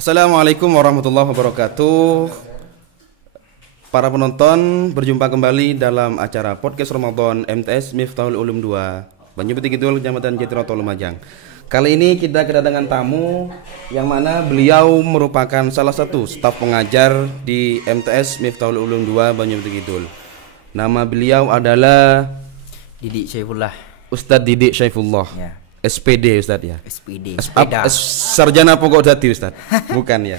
Assalamualaikum warahmatullahi wabarakatuh. Para penonton, berjumpa kembali dalam acara podcast Ramadan MTS Miftahul Ulum 2 Banyu Putih Kidul, Kecamatan Jatiroto, Lumajang. Kali ini kita kedatangan tamu yang mana beliau merupakan salah satu staf pengajar di MTS Miftahul Ulum 2 Banyu Putih Kidul. Nama beliau adalah Didik Syaifullah. Ustadz Didik Syaifullah. Ya. SPD Ustadz ya. SPD. Sepeda. Sarjana pokok jati Ustadz. Bukan ya.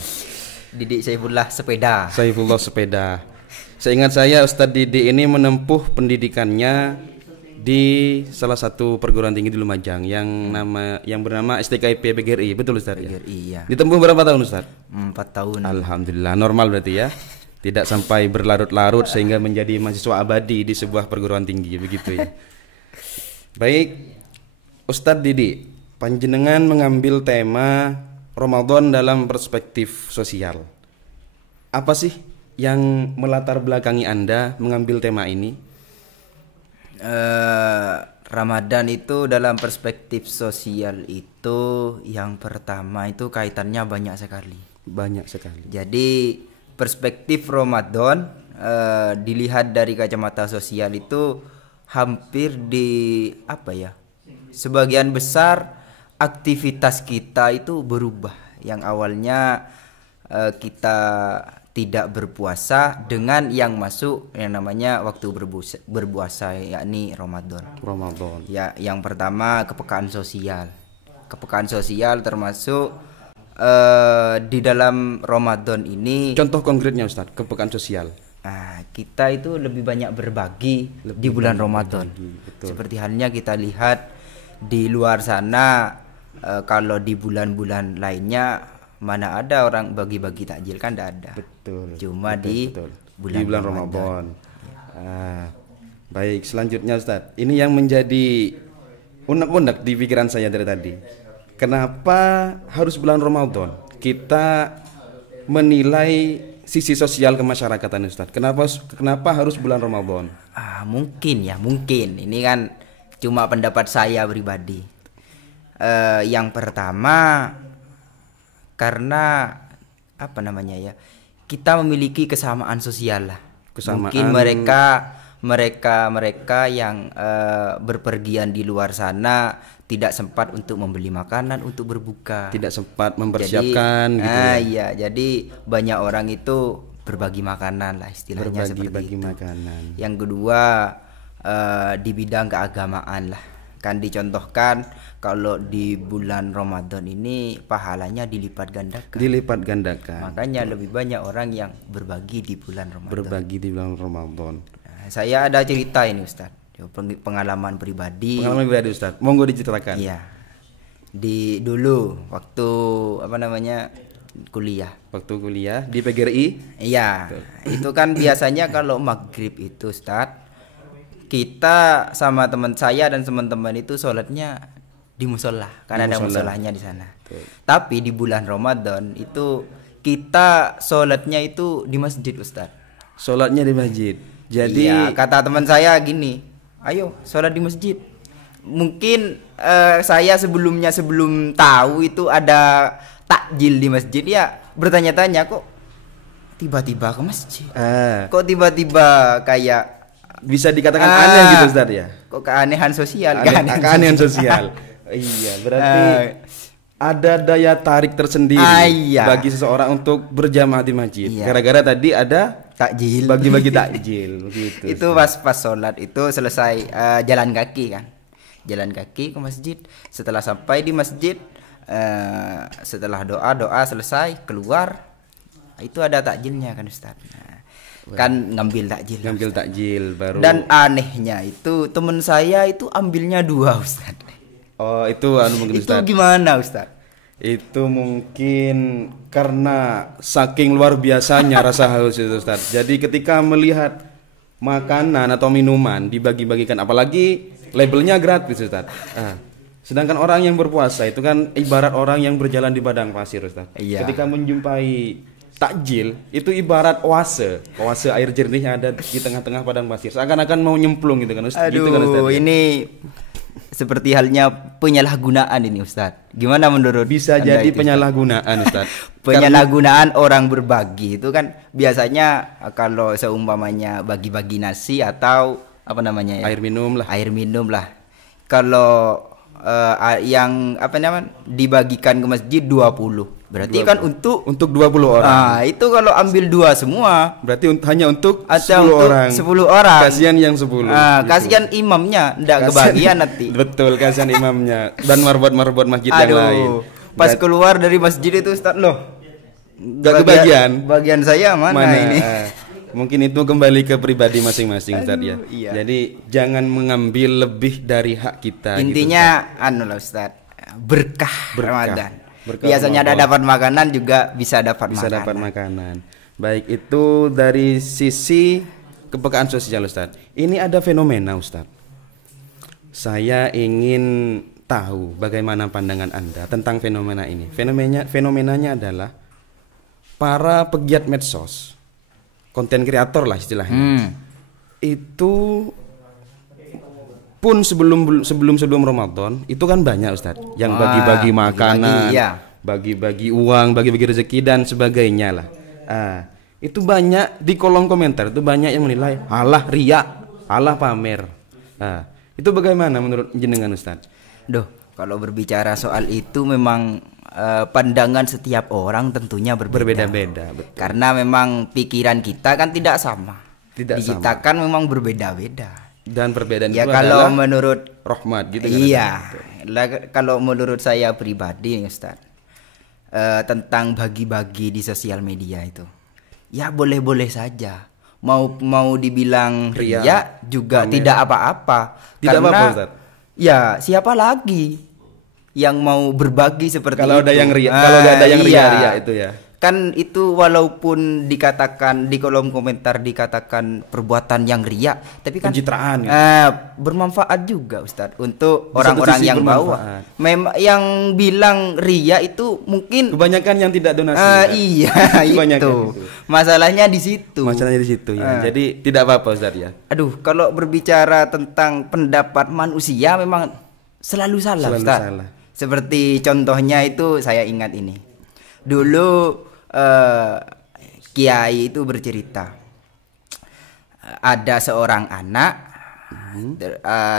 Didik Syaifullah sepeda. Syaifullah sepeda. Seingat saya Ustadz Didik ini menempuh pendidikannya di salah satu perguruan tinggi di Lumajang yang bernama STKIP PGRI. Betul Ustadz ya? PGRI ya. Ditempuh berapa tahun Ustadz? 4 tahun. Alhamdulillah, normal berarti ya. Tidak sampai berlarut-larut sehingga menjadi mahasiswa abadi di sebuah perguruan tinggi begitu ya. Baik, Ustadz Didik, panjenengan mengambil tema Ramadan dalam perspektif sosial. Apa sih yang melatar belakangi Anda mengambil tema ini? Ramadan itu dalam perspektif sosial itu yang pertama itu kaitannya banyak sekali. Banyak sekali. Jadi perspektif Ramadan dilihat dari kacamata sosial itu hampir sebagian besar aktivitas kita itu berubah. Yang awalnya kita tidak berpuasa dengan yang masuk yang namanya waktu berpuasa yakni Ramadan. Ya, yang pertama kepekaan sosial. Kepekaan sosial termasuk di dalam Ramadan ini. Contoh konkretnya Ustadz, kepekaan sosial. Kita itu lebih banyak berbagi di bulan Ramadan. Seperti halnya kita lihat di luar sana, kalau di bulan-bulan lainnya mana ada orang bagi-bagi takjil, kan tidak ada. Betul. Cuma di bulan Ramadan. Baik, selanjutnya Ustadz, ini yang menjadi unek-unek di pikiran saya dari tadi. Kenapa harus bulan Ramadan? Kita menilai sisi sosial kemasyarakatan Ustadz. Kenapa harus bulan Ramadan? Mungkin ini kan cuma pendapat saya pribadi. Yang pertama karena kita memiliki kesamaan sosial lah. Mungkin mereka yang berpergian di luar sana tidak sempat untuk membeli makanan untuk berbuka, tidak sempat mempersiapkan. Jadi banyak orang itu berbagi makanan lah, istilahnya seperti itu. Makanan. Yang kedua di bidang keagamaan lah, kan dicontohkan kalau di bulan Ramadan ini pahalanya dilipat gandakan. Makanya lebih banyak orang yang berbagi di bulan Ramadan. Saya ada cerita ini Ustadz, pengalaman pribadi Ustadz, monggo diceritakan. Iya. Dulu waktu kuliah di PGRI. Iya. Itu kan biasanya kalau maghrib itu Ustadz, kita sama teman saya dan teman-teman itu sholatnya di musola, karena ada musolanya di sana. Tapi di bulan Ramadan itu kita sholatnya itu di masjid Ustadz. Sholatnya di masjid. Jadi kata teman saya gini, ayo sholat di masjid. Mungkin saya sebelum tahu itu ada takjil di masjid, ya bertanya-tanya kok tiba-tiba ke masjid. Kok tiba-tiba kayak bisa dikatakan aneh gitu Ustaz ya. Kok keanehan sosial. Keanehan sosial. Iya, berarti ada daya tarik tersendiri bagi seseorang untuk berjamaah di masjid. Gara-gara tadi ada takjil, bagi-bagi takjil begitu. Itu pas sholat itu selesai jalan kaki ke masjid. Setelah sampai di masjid, setelah doa selesai keluar, itu ada takjilnya kan Ustaz. Kan ngambil takjil baru. Dan anehnya itu teman saya itu ambilnya 2 Ustaz. Oh, itu mungkin Ustaz. Itu gimana Ustaz? Itu mungkin karena saking luar biasanya rasa haus itu Ustaz. Jadi ketika melihat makanan atau minuman dibagi-bagikan, apalagi labelnya gratis Ustaz. Sedangkan orang yang berpuasa itu kan ibarat orang yang berjalan di padang pasir Ustaz. Ketika menjumpai takjil itu ibarat oase air jernih yang ada di tengah-tengah padang pasir, seakan-akan mau nyemplung gitu kan Ustaz. Aduh, gitu kan, Ustaz, ini seperti halnya penyalahgunaan ini Ustadz. Gimana menurut Bisa Anda jadi itu, penyalahgunaan Ustadz. penyalahgunaan orang berbagi itu kan biasanya kalau seumpamanya bagi-bagi nasi atau apa namanya ya? Air minum lah. Air minum lah. Kalau yang apa namanya dibagikan ke masjid 20. Berarti 20. kan untuk 20 orang. Nah, itu kalau ambil 2 semua Berarti hanya untuk 10 untuk orang. 10 orang. Kasihan yang 10. Nah, gitu. kasihan imamnya enggak kebagian nanti. Betul, kasihan imamnya dan marbot-marbot masjid yang lain. Pas keluar dari masjid itu Ustaz loh. Enggak kebagian. Bagian saya mana ini? Mungkin itu kembali ke pribadi masing-masing Ustaz ya. Iya. Jadi jangan mengambil lebih dari hak kita. Intinya gitu, lah Ustaz, berkah Ramadan. Biasanya ada Ramadan. dapat makanan juga bisa dapat makanan. Baik, itu dari sisi kepekaan sosial Ustaz. Ini ada fenomena Ustaz. Saya ingin tahu bagaimana pandangan Anda tentang fenomena ini. Fenomenanya adalah para pegiat medsos, konten kreator lah istilahnya. Itu pun sebelum Ramadan itu kan banyak Ustaz yang bagi-bagi makanan, bagi-bagi uang, bagi-bagi rezeki dan sebagainya lah. Itu banyak di kolom komentar itu banyak yang menilai alah riya, alah pamer. Itu bagaimana menurut jenengan Ustaz? Kalau berbicara soal itu memang pandangan setiap orang tentunya berbeda-beda. Karena memang pikiran kita kan tidak sama. Kita kan memang berbeda-beda. Dan perbedaan ya itu kalau adalah menurut rahmat gitu kan. Iya. Kalau menurut saya pribadi Ustaz, tentang bagi-bagi di sosial media itu, ya boleh-boleh saja. Mau dibilang ria juga pamer. Tidak apa-apa. Tidak apa-apa Ustaz. Ya siapa lagi yang mau berbagi seperti kalau itu? Ada yang ria, kalau nggak ada yang ria itu ya. Kan itu walaupun dikatakan di kolom komentar dikatakan perbuatan yang ria, tapi kan pencitraan bermanfaat juga Ustadz untuk orang-orang yang bawa. Memang yang bilang ria itu mungkin kebanyakan yang tidak donasi. Iya itu. Masalahnya di situ. Ya. Jadi tidak apa-apa Ustadz ya. Kalau berbicara tentang pendapat manusia memang selalu salah Ustadz. Seperti contohnya itu saya ingat ini. Dulu kiai itu bercerita ada seorang anak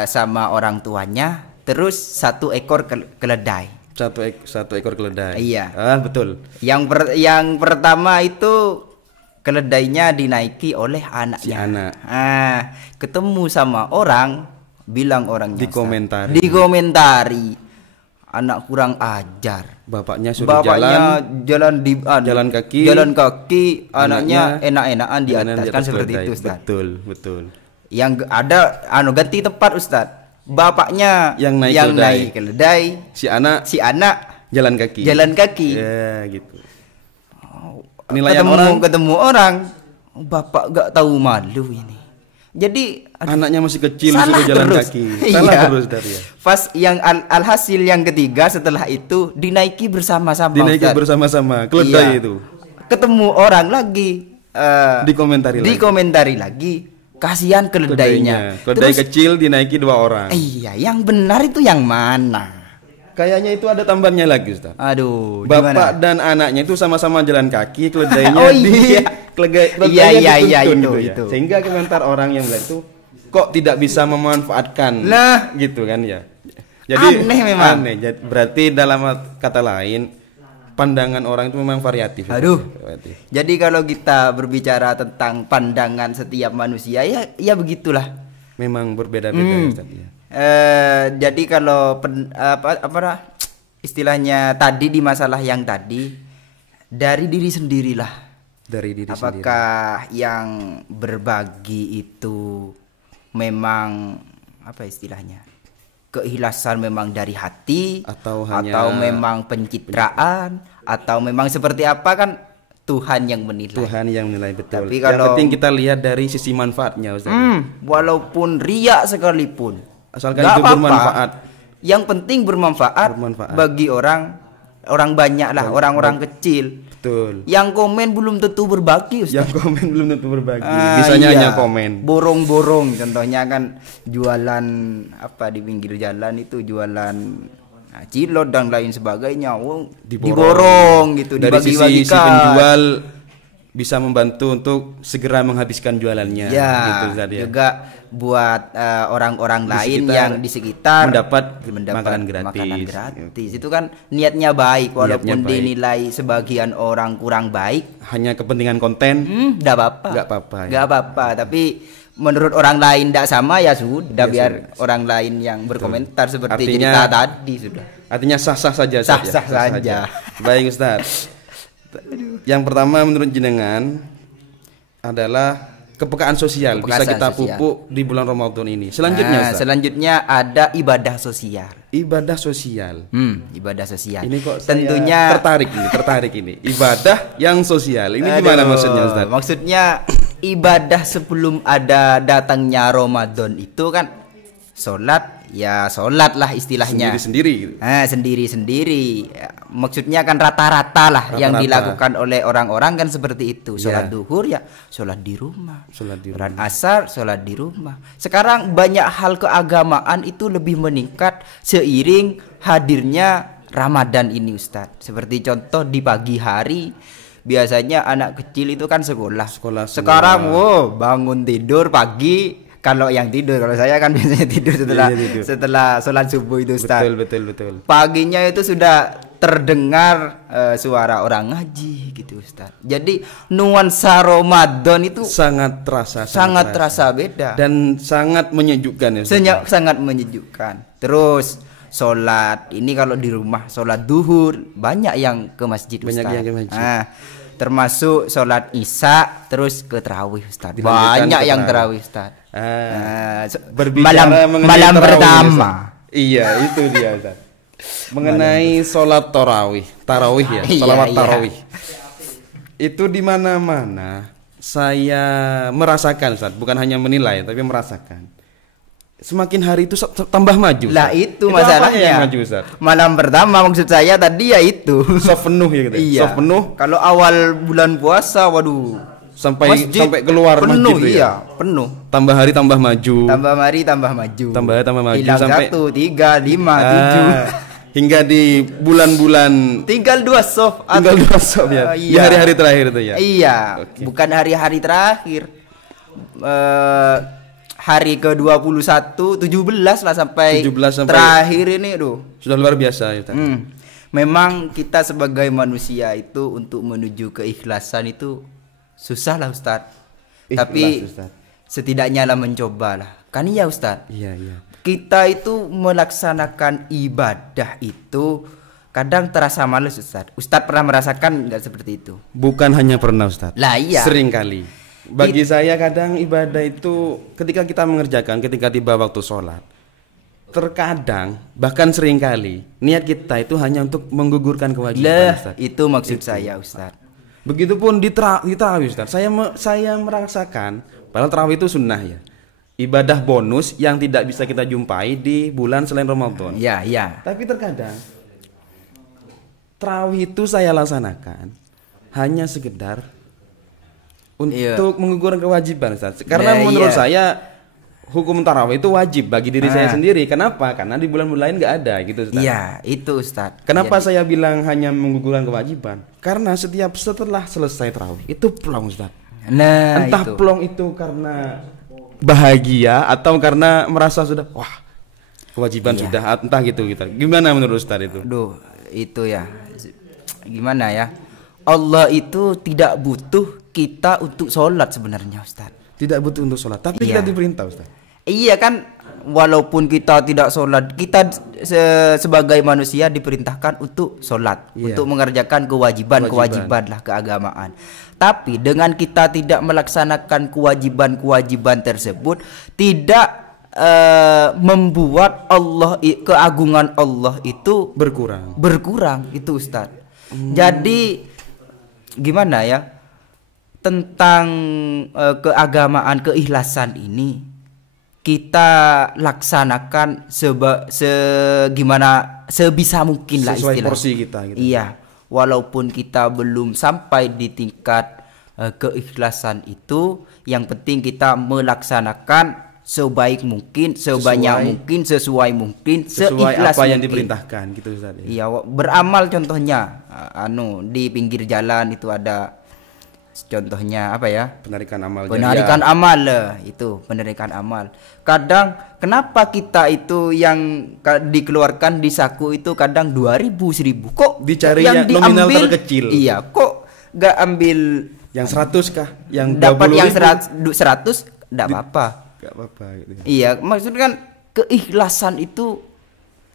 sama orang tuanya, terus 1 ekor keledai. Satu ekor keledai. Iya. Betul. Yang pertama itu keledainya dinaiki oleh anaknya. Si anak. Ketemu sama orang, bilang orangnya dikomentari. Anak kurang ajar. Bapaknya suruh jalan kaki, anaknya enak-enakan di atas kan seperti itu Ustaz. Betul. Yang ada ganti tepat Ustaz. Bapaknya yang naik keledai, si anak jalan kaki. Ya gitu. Ketemu orang, bapak gak tahu malu ini. Jadi anaknya masih kecil suruh jalan kaki. Salah terus dari ya. Pas yang alhasil yang ketiga setelah itu dinaiki bersama-sama. Keledai itu. Ketemu orang lagi dikomentari lagi. Kasihan keledainya. Keledai kecil dinaiki 2 orang. Iya, yang benar itu yang mana? Kayaknya itu ada tambahannya lagi Ustaz. Bapak dan anaknya itu sama-sama jalan kaki, keledainya keledainya dituntun itu. Sehingga komentar orang yang bilang itu kok tidak bisa memanfaatkan gitu kan ya. Jadi aneh memang. Berarti dalam kata lain pandangan orang itu memang variatif. Jadi kalau kita berbicara tentang pandangan setiap manusia ya begitulah. Memang berbeda-beda Ustaz ya. Jadi kalau istilahnya tadi di masalah yang tadi dari diri sendirilah. Apakah yang berbagi itu memang apa istilahnya? Keikhlasan memang dari hati atau memang pencitraan atau memang seperti apa kan Tuhan yang menilai. Betul. Tapi yang penting kita lihat dari sisi manfaatnya Ustaz. Walaupun riak sekalipun asalkan itu bermanfaat. Yang penting bermanfaat bagi orang banyak lah, orang-orang kecil. Betul. Yang komen belum tentu berbagi, Ustaz. Yang komen belum tentu berbagi. Bisanya hanya komen. Borong-borong, contohnya kan jualan apa di pinggir jalan itu jualan cilok dan lain sebagainya. Diborong gitu, dari dibagi-bagikan. Si penjual bisa membantu untuk segera menghabiskan jualannya. Ya, gitu, Ustaz, ya. Juga buat orang-orang lain yang di sekitar mendapat makanan gratis. Itu kan niatnya baik, walaupun dinilai sebagian orang kurang baik. Hanya kepentingan konten. Nggak apa-apa. Nggak apa-apa. Tapi menurut orang lain tidak sama ya sudah, biar orang lain yang berkomentar seperti cerita tadi sudah. Artinya sah-sah saja. Sah saja. Baik, Ustaz. Yang pertama menurut jenengan adalah kepekaan sosial. Bisa kita pupuk di bulan Ramadan ini. Selanjutnya, selanjutnya ada ibadah sosial. Ibadah sosial. Ibadah sosial. Ini kok tentunya tertarik ini. Ibadah yang sosial. Ini gimana maksudnya, Ustaz? Maksudnya ibadah sebelum ada datangnya Ramadan itu kan sholat, ya sholat lah istilahnya. Sendiri-sendiri. Sendiri-sendiri. Maksudnya kan rata-rata lah yang dilakukan oleh orang-orang kan seperti itu. Sholat duhur ya sholat di rumah. Sholat asar sholat di rumah. Sekarang banyak hal keagamaan itu lebih meningkat seiring hadirnya Ramadan ini, Ustadz. Seperti contoh di pagi hari biasanya anak kecil itu kan sekolah. Sekarang bangun tidur pagi. Kalau yang tidur, kalau saya kan biasanya tidur setelah sholat subuh itu, Ustaz. Betul. Paginya itu sudah terdengar suara orang ngaji gitu, Ustaz. Jadi nuansa Ramadan itu sangat terasa beda dan sangat menyejukkan ya, Ustaz. Sangat menyejukkan. Terus sholat ini kalau di rumah sholat duhur banyak yang ke masjid, Ustaz. Termasuk sholat isya terus ke tarawih, Ustaz. Banyak yang tarawih, Ustaz. Malam pertama. Iya, itu dia, Ustaz. Mengenai sholat tarawih ya, sholawat tarawih. Itu di mana-mana saya merasakan, Ustaz, bukan hanya menilai tapi merasakan. Semakin hari itu tambah maju. Lah itu masalahnya. Maju, Ustaz? Malam pertama maksud saya tadi ya itu. Soft penuh ya gitu. Iya. Soft penuh. Kalau awal bulan puasa, waduh. Sampai keluar penuh, masjid ya. Penuh. Tambah hari tambah maju. Tambah hari tambah maju. Hilang sampai 1, 3, 5, 7. Hingga di bulan-bulan tinggal 2 soft ya. Di hari-hari terakhir itu ya. Iya. Okay. Bukan hari-hari terakhir. Hari ke-21, 17 lah sampai terakhir ini sudah luar biasa ya. Memang kita sebagai manusia itu untuk menuju keikhlasan itu susah lah, Ustaz. Tapi setidaknya lah mencoba lah. Kan iya, Ustaz? Iya. Kita itu melaksanakan ibadah itu kadang terasa males, Ustaz. Ustaz pernah merasakan enggak seperti itu? Bukan hanya pernah, Ustaz. Lah iya. Sering kali. Bagi saya kadang ibadah itu ketika kita mengerjakan, ketika tiba waktu sholat, terkadang bahkan sering kali niat kita itu hanya untuk menggugurkan kewajiban, Ustaz. Itu maksud saya, Ustaz. Begitupun di tarawih, Ustaz. Saya merasakan padahal tarawih itu sunnah ya. Ibadah bonus yang tidak bisa kita jumpai di bulan selain Ramadan. Iya. Tapi terkadang tarawih itu saya laksanakan hanya sekedar untuk menggugurkan kewajiban, Ustaz. Karena menurut saya hukum tarawih itu wajib bagi diri saya sendiri. Kenapa? Karena di bulan-bulan lain nggak ada gitu, Ustaz. Iya, itu, Ustaz. Kenapa saya bilang hanya menggugurkan kewajiban? Karena setelah selesai tarawih itu plong, Ustaz. Nah, entah itu. Plong itu karena bahagia atau karena merasa sudah kewajiban sudah, entah gitu. Gimana menurut Ustaz itu? Itu ya. Gimana ya? Allah itu tidak butuh kita untuk sholat sebenarnya, Ustaz. Tidak butuh untuk sholat, tapi kita diperintah, Ustaz. Iya kan, walaupun kita tidak sholat, kita sebagai manusia diperintahkan untuk sholat, untuk mengerjakan kewajiban lah keagamaan. Tapi dengan kita tidak melaksanakan kewajiban tersebut, tidak membuat keagungan Allah itu berkurang itu, Ustaz. Jadi gimana ya, tentang keagamaan, keikhlasan ini kita laksanakan sebisa mungkin lah, sesuai istilah. porsi kita gitu. Iya, walaupun kita belum sampai di tingkat keikhlasan itu, yang penting kita melaksanakan sebaik mungkin, sebanyak mungkin, sesuai mungkin, seikhlas apa yang diperintahkan gitu Ustaz. Iya, beramal contohnya di pinggir jalan itu ada contohnya apa ya? Penarikan amal. Penarikan amal itu, penarikan amal. Kadang kenapa kita itu yang dikeluarkan di saku itu kadang 2.000 1.000, kok dicari yang nominal diambil terkecil. Iya, kok nggak ambil yang 100 kah? Yang dapat yang 100 enggak apa-apa. Gak apa-apa gitu. Iya, maksudnya kan keikhlasan itu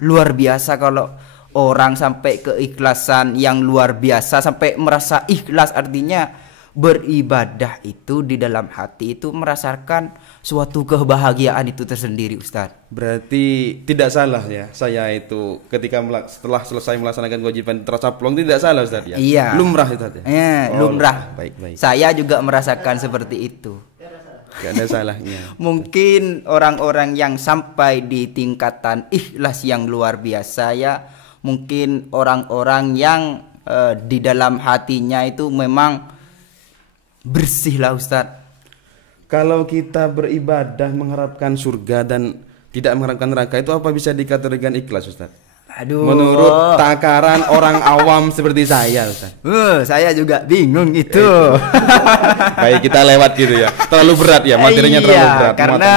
luar biasa. Kalau orang sampai keikhlasan yang luar biasa sampai merasa ikhlas, artinya beribadah itu di dalam hati itu merasakan suatu kebahagiaan itu tersendiri, Ustaz. Berarti tidak salah ya saya itu ketika setelah selesai melaksanakan kewajiban tercaplong, tidak salah Ustaz ya? Iya. Lumrah Ustaz ya? Lumrah. Baik. Saya juga merasakan seperti itu. Gak ada salahnya. Mungkin orang-orang yang sampai di tingkatan ikhlas yang luar biasa ya, mungkin orang-orang yang di dalam hatinya itu memang bersih lah Ustadz. Kalau kita beribadah mengharapkan surga dan tidak mengharapkan neraka, itu apa bisa dikategorikan ikhlas Ustadz? Aduh. Menurut takaran orang awam seperti saya Ustaz. Saya juga bingung itu. Baik, kita lewat gitu ya. Terlalu berat ya, materinya terlalu berat. Karena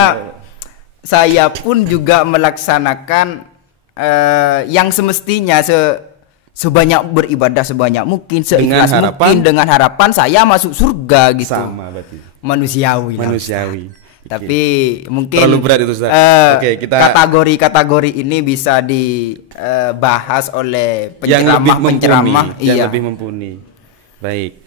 saya pun juga melaksanakan yang semestinya sebanyak beribadah sebanyak mungkin, seikhlas mungkin, dengan harapan saya masuk surga gitu. Sama berarti. Manusiawi. Tapi mungkin terlalu berat itu Ustaz. Kategori ini bisa dibahas oleh penceramah yang lebih mumpuni. Baik.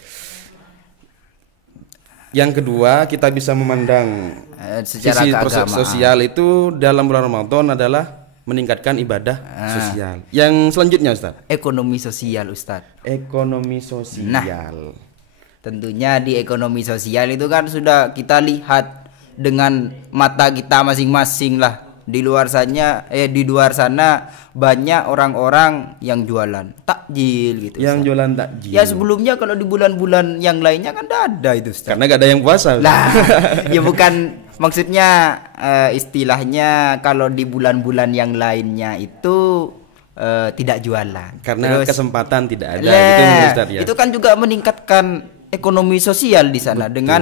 Yang kedua, kita bisa memandang secara sisi sosial itu dalam bulan Ramadan adalah meningkatkan ibadah sosial. Yang selanjutnya Ustaz, ekonomi sosial Ustaz. Ekonomi sosial. Nah, tentunya di ekonomi sosial itu kan sudah kita lihat dengan mata kita masing-masing lah. Di luar sana banyak orang-orang yang jualan takjil gitu. Yang jualan takjil. Ya sebelumnya kalau di bulan-bulan yang lainnya kan tidak ada itu Ustaz. Karena gak ada yang puasa. Lah, ya bukan maksudnya istilahnya kalau di bulan-bulan yang lainnya itu tidak jualan. Karena kesempatan tidak ada gitu Ustaz ya. Itu kan juga meningkatkan ekonomi sosial di sana. Betul. Dengan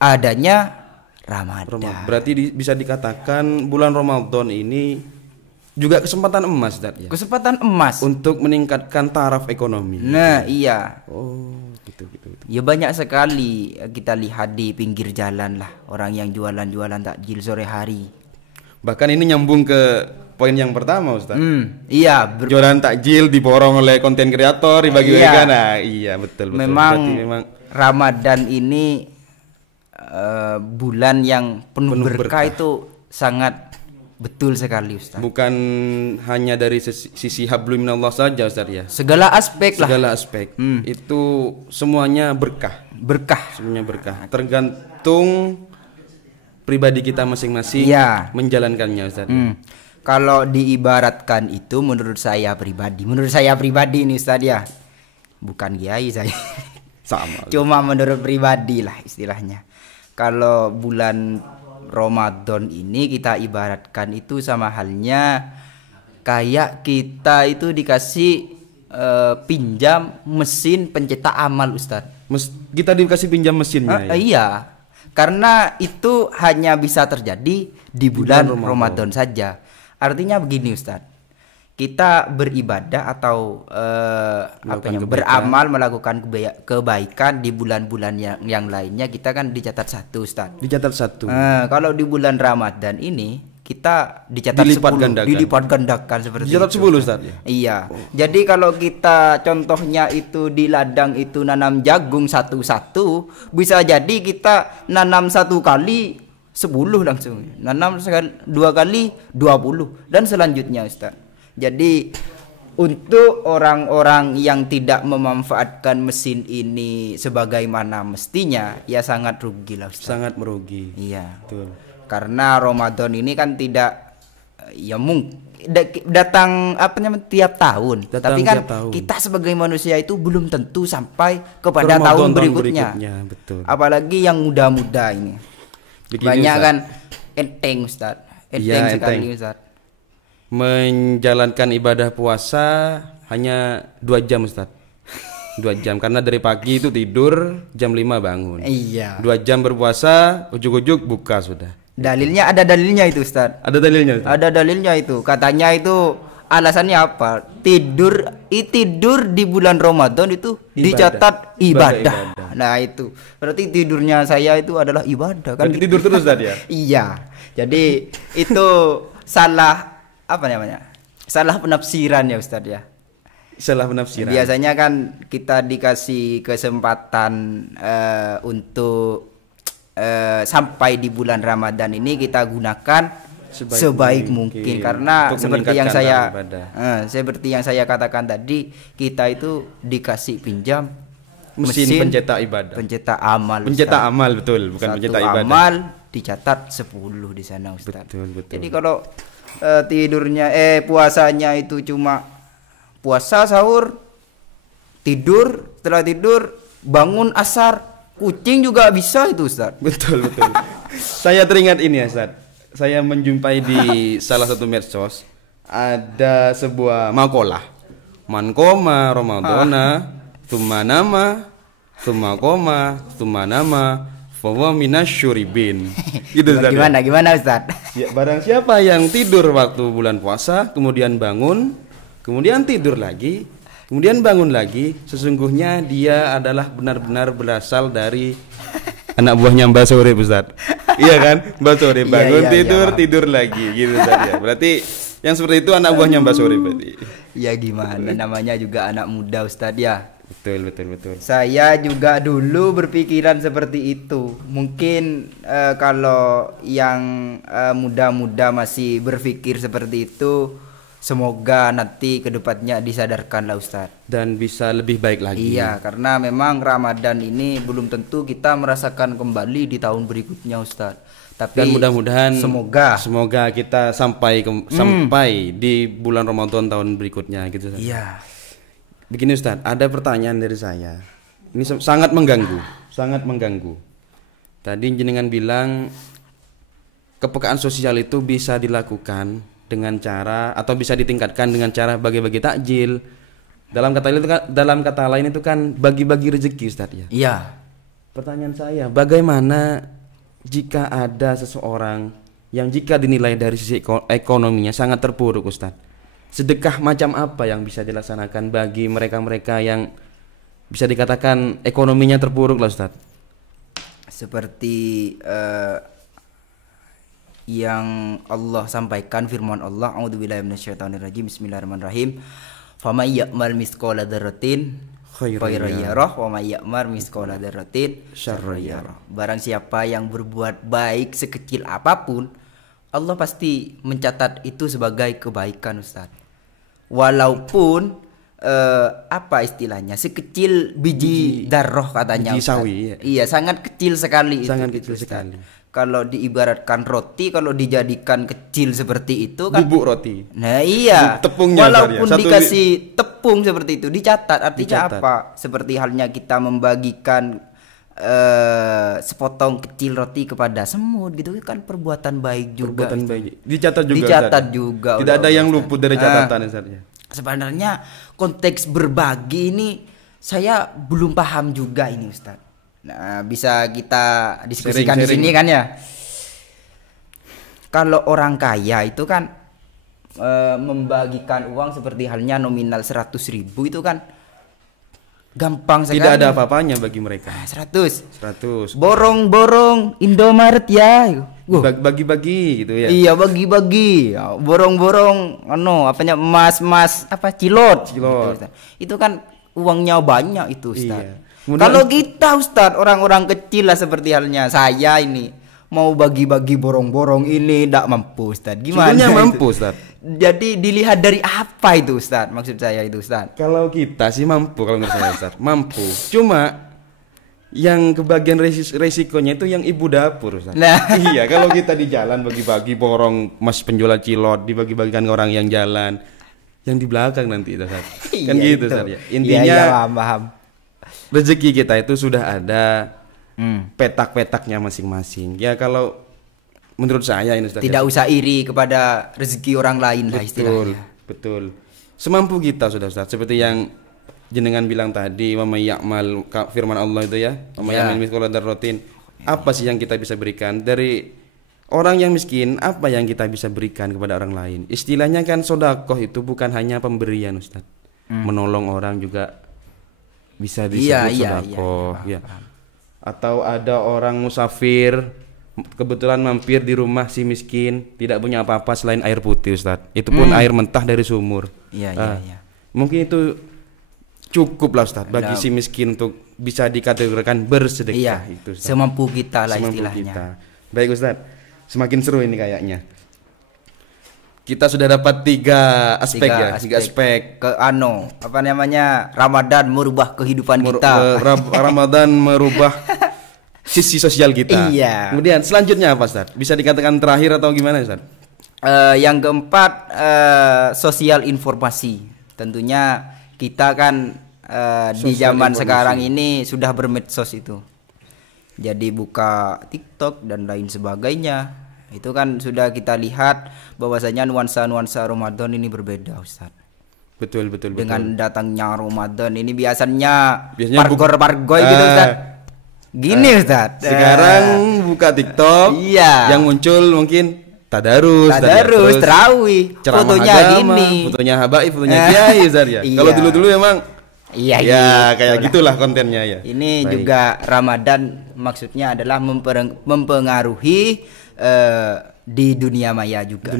adanya Ramadan. Berarti bisa dikatakan bulan Ramadan ini juga kesempatan emas Ustaz ya. Kesempatan emas untuk meningkatkan taraf ekonomi. Nah, iya. Oh, gitu. Ya banyak sekali kita lihat di pinggir jalan lah orang yang jualan takjil sore hari. Bahkan ini nyambung ke poin yang pertama Ustaz. Iya, jualan takjil diborong oleh konten kreator dibagi-bagikan. Nah, iya betul. Memang Ramadan ini bulan yang penuh berkah itu sangat betul sekali Ustaz. Bukan hanya dari sisi hablum minallah saja Ustaz ya. Segala aspek lah. Segala aspek. Itu semuanya berkah. Semuanya berkah. Tergantung pribadi kita masing-masing menjalankannya Ustaz. Kalau diibaratkan itu menurut saya pribadi nih Ustaz ya. Bukan kiai saya. Sama. Cuma menurut pribadi lah istilahnya. Kalau bulan Ramadan ini kita ibaratkan itu sama halnya kayak kita itu dikasih pinjam mesin pencetak amal Ustaz. Kita dikasih pinjam mesinnya ya? Iya. Karena itu hanya bisa terjadi di bulan Ramadan saja. Artinya begini Ustaz. Kita beribadah atau beramal melakukan kebaikan di bulan-bulan yang lainnya kita kan dicatat 1 Ustaz. Dicatat 1. Kalau di bulan Ramadan ini kita dicatat 10, dilipat gandakan seperti dicatat itu. 10 Ustaz ya? Iya. Jadi kalau kita contohnya itu di ladang itu nanam jagung satu-satu, bisa jadi kita nanam 1 kali 10 langsung. Nanam 2 kali 20 dan selanjutnya Ustaz. Jadi untuk orang-orang yang tidak memanfaatkan mesin ini sebagaimana mestinya, ya sangat rugi lah Ustaz. Sangat merugi. Iya. Betul. Karena Ramadan ini kan tidak ya datang apa namanya tiap tahun. Tapi kan kita sebagai manusia itu belum tentu sampai kepada tahun berikutnya. Betul. Apalagi yang muda-muda ini. Banyak Ustaz. Kan enteng Ustaz. Enteng sekali Ustaz. Menjalankan ibadah puasa hanya 2 jam Ustaz. 2 jam karena dari pagi itu tidur jam 5 bangun. Iya. 2 jam berpuasa, ujuk-ujuk buka sudah. Ada dalilnya itu Ustaz. Ada dalilnya Ustaz? Ada dalilnya itu. Katanya itu alasannya apa? Tidur di bulan Ramadan itu dicatat ibadah. Nah itu berarti tidurnya saya itu adalah ibadah kan? Tidur terus tadi ya? Iya. Jadi itu salah apa namanya? Salah penafsiran ya Ustaz ya. Salah penafsiran. Biasanya kan kita dikasih kesempatan untuk sampai di bulan Ramadan ini kita gunakan sebaik mungkin karena seperti yang saya katakan tadi, kita itu dikasih pinjam mesin pencetak ibadah. Pencetak amal. Pencetak amal betul, bukan pencetak ibadah. Amal dicatat 10 di sana Ustaz. Betul. Jadi kalau tidurnya puasanya itu cuma puasa sahur, tidur, setelah tidur bangun asar, kucing juga bisa itu Ustaz. Betul. Saya teringat ini ya Ustaz. Saya menjumpai di salah satu medsos ada sebuah makalah. Man koma Ramadana tsumma nama tsumma koma tsumma nama fahuwa minasyuribin. Gitu Ustaz. Gimana Ustaz? Ya, barang siapa yang tidur waktu bulan puasa, kemudian bangun, kemudian tidur lagi, kemudian bangun lagi, sesungguhnya dia adalah benar-benar berasal dari anak buahnya Mbak Sore Ustaz. Iya kan? Mbak Sore bangun tidur lagi gitu Ustaz ya. Berarti yang seperti itu anak buahnya Mbak Sore berarti. Ya gimana namanya juga anak muda Ustaz ya. Betul. Saya juga dulu berpikiran seperti itu. Mungkin kalau yang muda-muda masih berpikir seperti itu, semoga nanti kedepannya disadarkan lah Ustaz. Dan bisa lebih baik lagi. Iya, karena memang Ramadan ini belum tentu kita merasakan kembali di tahun berikutnya Ustaz. Tapi dan mudah-mudahan semoga kita sampai di bulan Ramadan tahun berikutnya gitu Ustaz. Iya. Begini Ustaz, ada pertanyaan dari saya. Ini sangat mengganggu. Tadi jenengan bilang kepekaan sosial itu bisa dilakukan dengan cara atau bisa ditingkatkan dengan cara bagi-bagi takjil. Dalam kata lain itu kan bagi-bagi rezeki Ustaz ya. Iya. Pertanyaan saya, bagaimana jika ada seseorang yang jika dinilai dari sisi ekonominya sangat terpuruk Ustaz? Sedekah macam apa yang bisa dilaksanakan bagi mereka-mereka yang bisa dikatakan ekonominya terpuruk lah Ustaz? Seperti yang Allah sampaikan, firman Allah, a'udzubillahi minasyaitonirrajim, bismillahirrahmanirrahim. Faman ya'mal mithqala dzarratin khairan yarah wa may ya'mal mithqala dzarratin syarran yarah. Barang siapa yang berbuat baik sekecil apapun, Allah pasti mencatat itu sebagai kebaikan Ustaz. Walaupun apa istilahnya, sekecil biji darroh katanya biji sawi, ya. Iya, sangat kecil sekali. Sangat kecil sekali. Kalau diibaratkan roti, kalau dijadikan kecil seperti itu kan bubuk roti. Nah iya, tepungnya walaupun dikasih tepung seperti itu dicatat. Artinya apa? Seperti halnya kita membagikan sepotong kecil roti kepada semut gitu kan, perbuatan baik juga. Perbuatan baik. Dicatat juga. Tidak ada yang luput dari catatan Ustaz. Sebenarnya konteks berbagi ini saya belum paham juga ini Ustaz. Nah, bisa kita diskusikan di sini kan ya. Kalau orang kaya itu kan membagikan uang seperti halnya nominal 100.000 itu kan gampang sekali. Tidak ada apa-apanya bagi mereka. 100. Borong-borong Indomaret ya. Bagi-bagi gitu ya. Iya, bagi-bagi. Borong-borong emas cilot. Gitu, itu kan uangnya banyak itu Ustaz. Iya. Kalau kita Ustaz, orang-orang kecil lah seperti halnya saya ini mau bagi-bagi borong-borong ini tidak mampu Ustaz. Gimana? Sebenarnya mampu Ustaz. Jadi dilihat dari apa itu Ustaz? Maksud saya itu Ustaz. Kalau kita sih mampu, kalau menurut saya Ustaz, mampu. Cuma yang kebagian resikonya itu yang ibu dapur, Ustaz. Nah. Iya, kalau kita di jalan bagi-bagi borong mas penjual cilok dibagi-bagikan ke orang yang jalan, yang di belakang nanti, Ustaz. Kan iya, gitu, Ustaz ya. Intinya paham. Rezeki kita itu sudah ada petak-petaknya masing-masing. Ya kalau menurut saya ini, Ustaz, tidak usah iri kepada rezeki orang lain lah istilahnya. Betul. Semampu kita sudah, Ustaz. Seperti yang jenengan bilang tadi, wa may ya'mal, firman Allah itu ya, wa may ya'mal mithqala dzarratin. Apa sih yang kita bisa berikan dari orang yang miskin? Apa yang kita bisa berikan kepada orang lain? Istilahnya kan sedekah itu bukan hanya pemberian, Ustaz. Menolong orang juga bisa disebut sedekah, ya. Atau ada orang musafir kebetulan mampir di rumah si miskin, tidak punya apa-apa selain air putih, Ustaz. Itu pun air mentah dari sumur. Iya. Mungkin itu cukup lah, Ustaz, bagi si miskin untuk bisa dikategorikan bersedekah. Itu, Ustaz. Semampu kita lah istilahnya. Baik, Ustaz, semakin seru ini kayaknya. Kita sudah dapat tiga aspek ke apa namanya, Ramadan merubah kehidupan kita. Ramadan merubah sisi sosial kita. Iya. Kemudian selanjutnya apa, Ustaz? Bisa dikatakan terakhir atau gimana, Ustaz? Yang keempat, sosial informasi. Tentunya kita kan di zaman sekarang ini sudah bermedsos itu. Jadi buka TikTok dan lain sebagainya. Itu kan sudah kita lihat bahwasanya nuansa-nuansa Ramadan ini berbeda, Ustaz. Betul. Dengan datangnya Ramadan ini biasanya pargor-pargor gitu, Ustaz. Gini, Ustaz. Sekarang buka TikTok, yang muncul mungkin tadarus, tarawih, fotonya agama, gini, fotonya habaib, fotonya kiai, Ustaz ya. Kalau dulu memang kayak gitulah kontennya ya. Ini juga Ramadan maksudnya adalah mempengaruhi di dunia maya juga.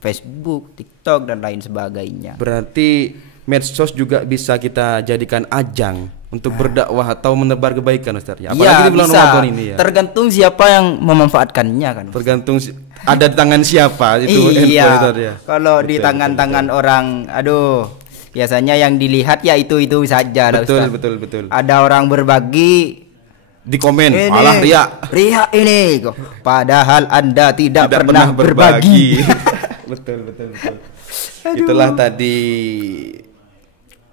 Facebook, TikTok dan lain sebagainya. Berarti medsos juga bisa kita jadikan ajang untuk berdakwah atau menebar kebaikan, Ustaz ya. Apalagi di bulan Ramadan ini ya. Tergantung siapa yang memanfaatkannya kan. Tergantung ada di tangan siapa itu. Iya. Kalau di tangan-tangan orang, biasanya yang dilihat ya itu saja. Betul. Ada orang berbagi di komen, malah riak ini kok. Padahal Anda tidak pernah berbagi. Betul. Itulah tadi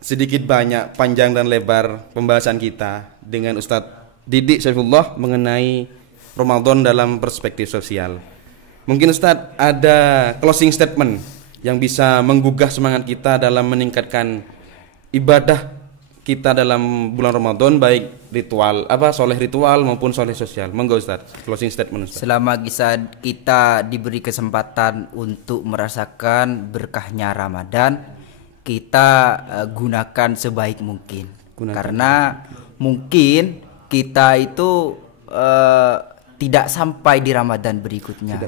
sedikit banyak panjang dan lebar pembahasan kita dengan Ustadz Didik Saifullah mengenai Ramadan dalam perspektif sosial. Mungkin Ustadz ada closing statement yang bisa menggugah semangat kita dalam meningkatkan ibadah kita dalam bulan Ramadan, baik soleh ritual maupun soleh sosial. Monggo Ustadz, closing statement Ustadz. Selama kita diberi kesempatan untuk merasakan berkahnya Ramadan, kita gunakan sebaik mungkin. Karena mungkin kita itu tidak sampai di Ramadan berikutnya.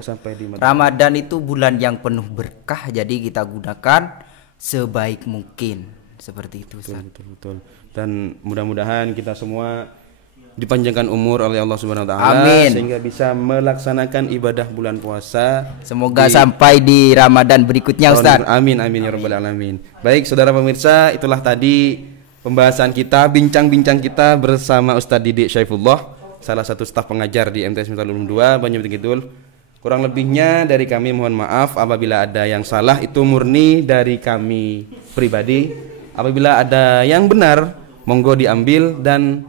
Ramadan itu bulan yang penuh berkah, jadi kita gunakan sebaik mungkin. Seperti itu, Ustaz. Betul. Dan mudah-mudahan kita semua dipanjangkan umur oleh Allah Subhanahu wa taala. Amin. Sehingga bisa melaksanakan ibadah bulan puasa. Semoga sampai di Ramadan berikutnya, Ustaz. Amin ya rabbal alamin. Baik, saudara pemirsa, itulah tadi pembahasan kita, bincang-bincang kita bersama Ustadz Didik Saifullah, salah satu staf pengajar di MTS Miftaul Ulum 2 Banyuwangi Kidul. Kurang lebihnya dari kami mohon maaf apabila ada yang salah, itu murni dari kami pribadi. Apabila ada yang benar, monggo diambil, dan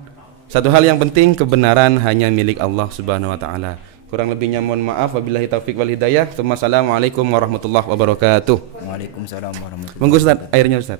satu hal yang penting, kebenaran hanya milik Allah Subhanahu wa taala. Kurang lebihnya mohon maaf, wabillahi taufik wal hidayah. Assalamualaikum warahmatullahi wabarakatuh. Waalaikumsalam warahmatullahi wabarakatuh. Monggo Ustaz, airnya Ustaz.